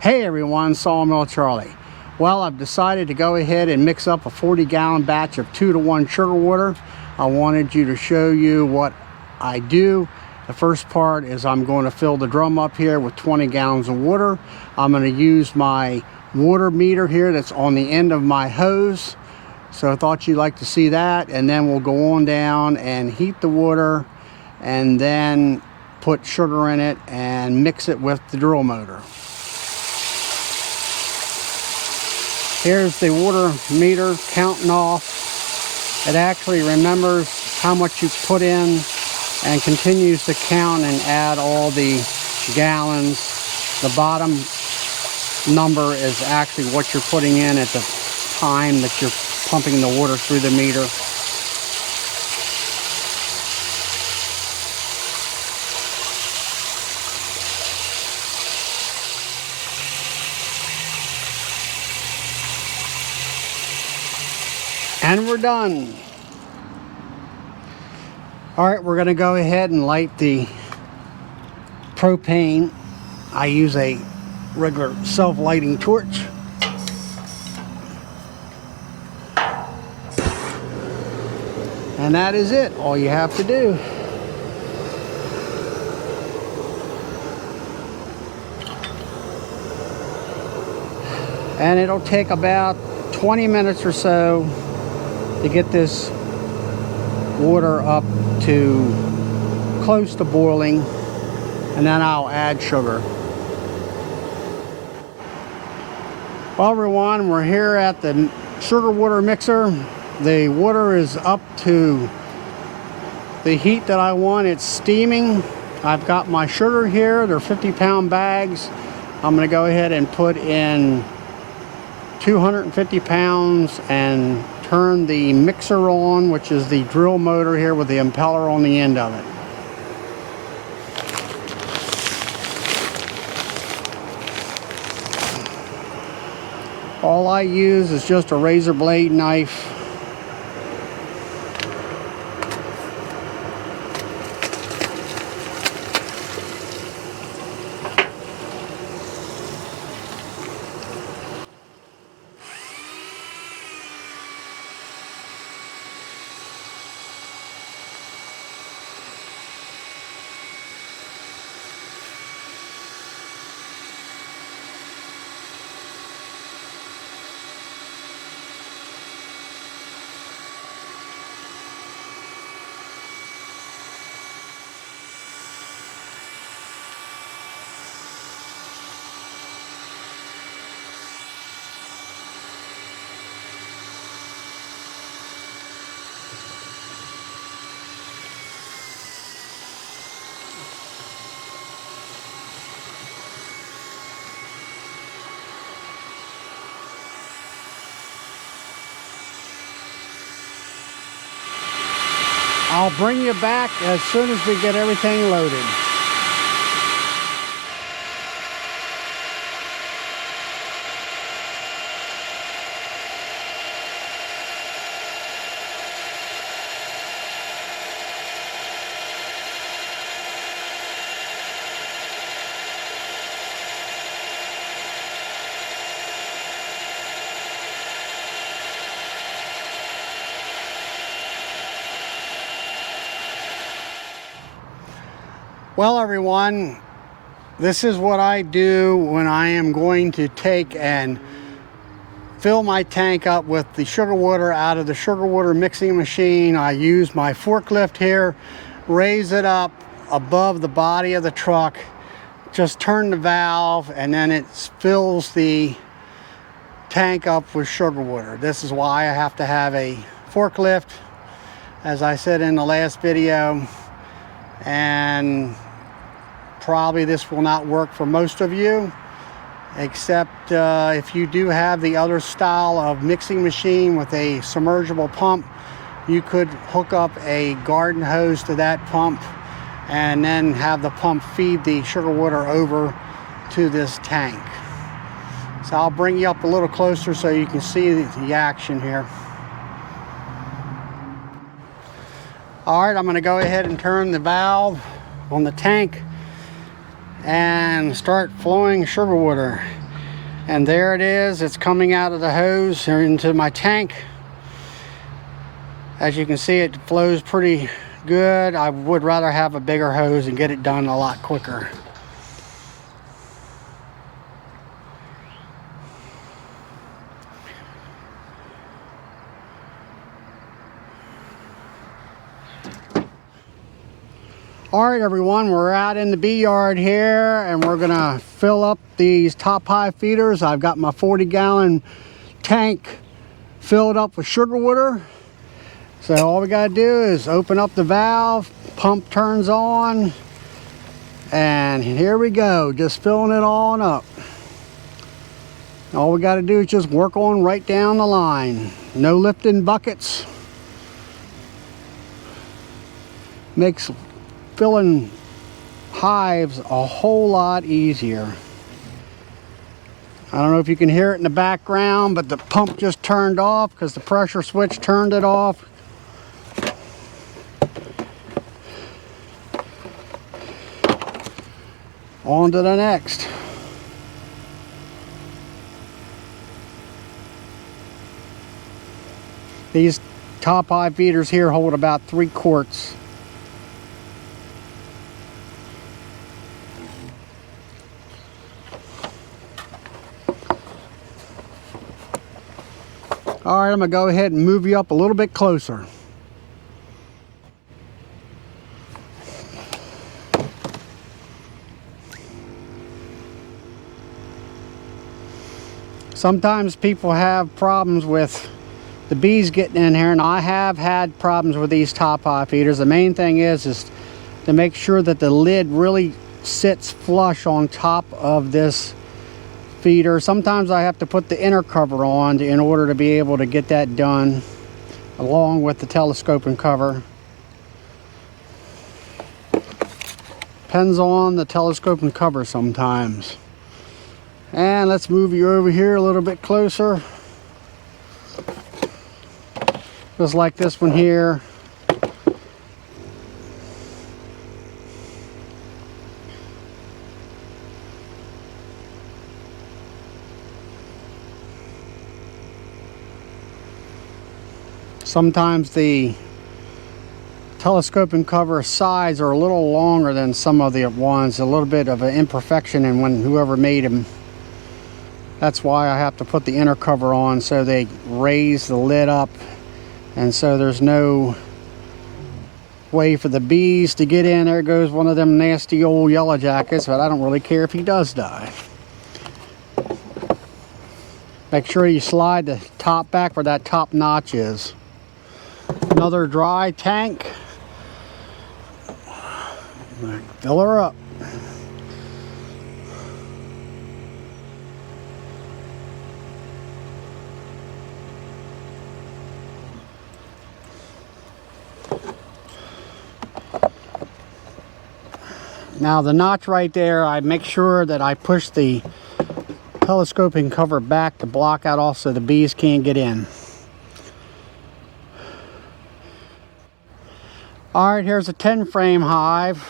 Hey everyone, Sawmill Charlie. Well, I've decided to go ahead and mix up a 40-gallon batch of 2-to-1 sugar water. I wanted you to show you what I do. The first part is I'm going to fill the drum up here with 20 gallons of water. I'm going to use my water meter here that's on the end of my hose. So I thought you'd like to see that, and then we'll go on down and heat the water and then put sugar in it and mix it with the drill motor. Here's the water meter counting off. It actually remembers how much you put in and continues to count and add all the gallons. The bottom number is actually what you're putting in at the time that you're pumping the water through the meter. And we're done. All right, we're gonna go ahead and light the propane. I use a regular self-lighting torch. And that is it, all you have to do. And it'll take about 20 minutes or so to get this water up to close to boiling, and then I'll add sugar. Well everyone, we're here at the sugar water mixer. The water is up to the heat that I want. It's steaming. I've got my sugar here. They're 50-pound bags. I'm going to go ahead and put in 250 pounds and turn the mixer on, which is the drill motor here with the impeller on the end of it. All I use is just a razor blade knife. I'll bring you back as soon as we get everything loaded. Well everyone, this is what I do when I am going to take and fill my tank up with the sugar water out of the sugar water mixing machine. I use my forklift here, raise it up above the body of the truck, just turn the valve, and then it fills the tank up with sugar water. This is why I have to have a forklift, as I said in the last video, and probably this will not work for most of you, except if you do have the other style of mixing machine with a submersible pump. You could hook up a garden hose to that pump and then have the pump feed the sugar water over to this tank. So I'll bring you up a little closer so you can see the action here. All right, I'm going to go ahead and turn the valve on the tank and start flowing sugar water. And there it is. It's coming out of the hose into my tank. As you can see, it flows pretty good. I would rather have a bigger hose and get it done a lot quicker. All right, everyone, we're out in the bee yard here, and we're gonna fill up these top hive feeders. I've got my 40-gallon tank filled up with sugar water. So all we gotta do is open up the valve, pump turns on, and here we go, just filling it on up. All we gotta do is just work on right down the line. No lifting buckets. Makes filling hives a whole lot easier. I don't know if you can hear it in the background, but the pump just turned off because the pressure switch turned it off. On to the next. These top hive feeders here hold about 3 quarts. All right, I'm gonna go ahead and move you up a little bit closer. Sometimes people have problems with the bees getting in here, and I have had problems with these top hive feeders. The main thing is to make sure that the lid really sits flush on top of this feeder. Sometimes I have to put the inner cover on in order to be able to get that done, along with the telescoping cover. Depends on the telescoping cover sometimes. And let's move you over here a little bit closer. Just like this one here. Sometimes the telescoping cover sides are a little longer than some of the ones, a little bit of an imperfection in when whoever made them. That's why I have to put the inner cover on, so they raise the lid up, and so there's no way for the bees to get in. There goes one of them nasty old yellow jackets, but I don't really care if he does die. Make sure you slide the top back where that top notch is. Another dry tank. Fill her up. Now the notch right there, I make sure that I push the telescoping cover back to block out also the bees can't get in. Alright, here's a 10 frame hive.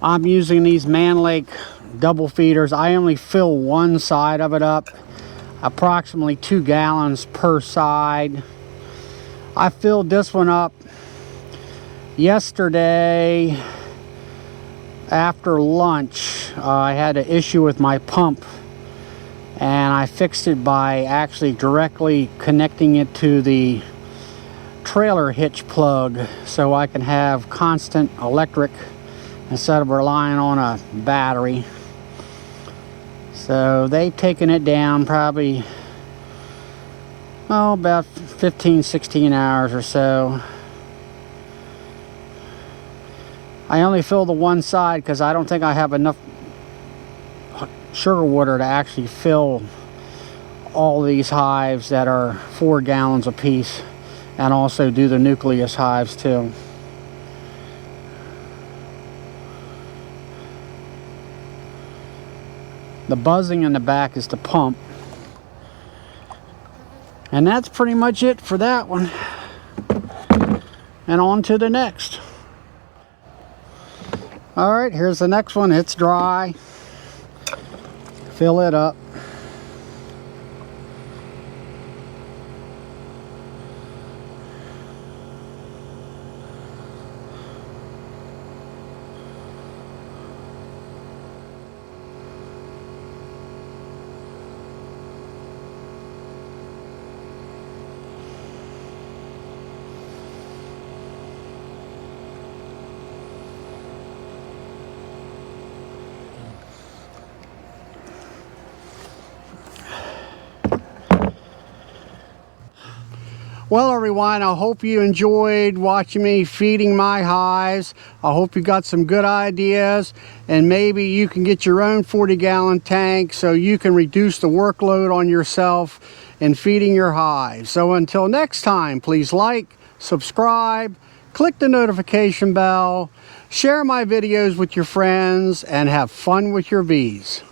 I'm using these Man Lake double feeders. I only fill one side of it up, approximately 2 gallons per side. I filled this one up yesterday after lunch. I had an issue with my pump, and I fixed it by actually directly connecting it to the trailer hitch plug so I can have constant electric instead of relying on a battery. So they've taken it down probably about 15-16 hours or so. I only fill the one side because I don't think I have enough sugar water to actually fill all these hives that are 4 gallons apiece, and also do the nucleus hives too. The buzzing in the back is the pump. And that's pretty much it for that one. And on to the next. Alright, here's the next one. It's dry. Fill it up. Well, everyone, I hope you enjoyed watching me feeding my hives. I hope you got some good ideas, and maybe you can get your own 40-gallon tank so you can reduce the workload on yourself in feeding your hives. So until next time, please like, subscribe, click the notification bell, share my videos with your friends, and have fun with your bees.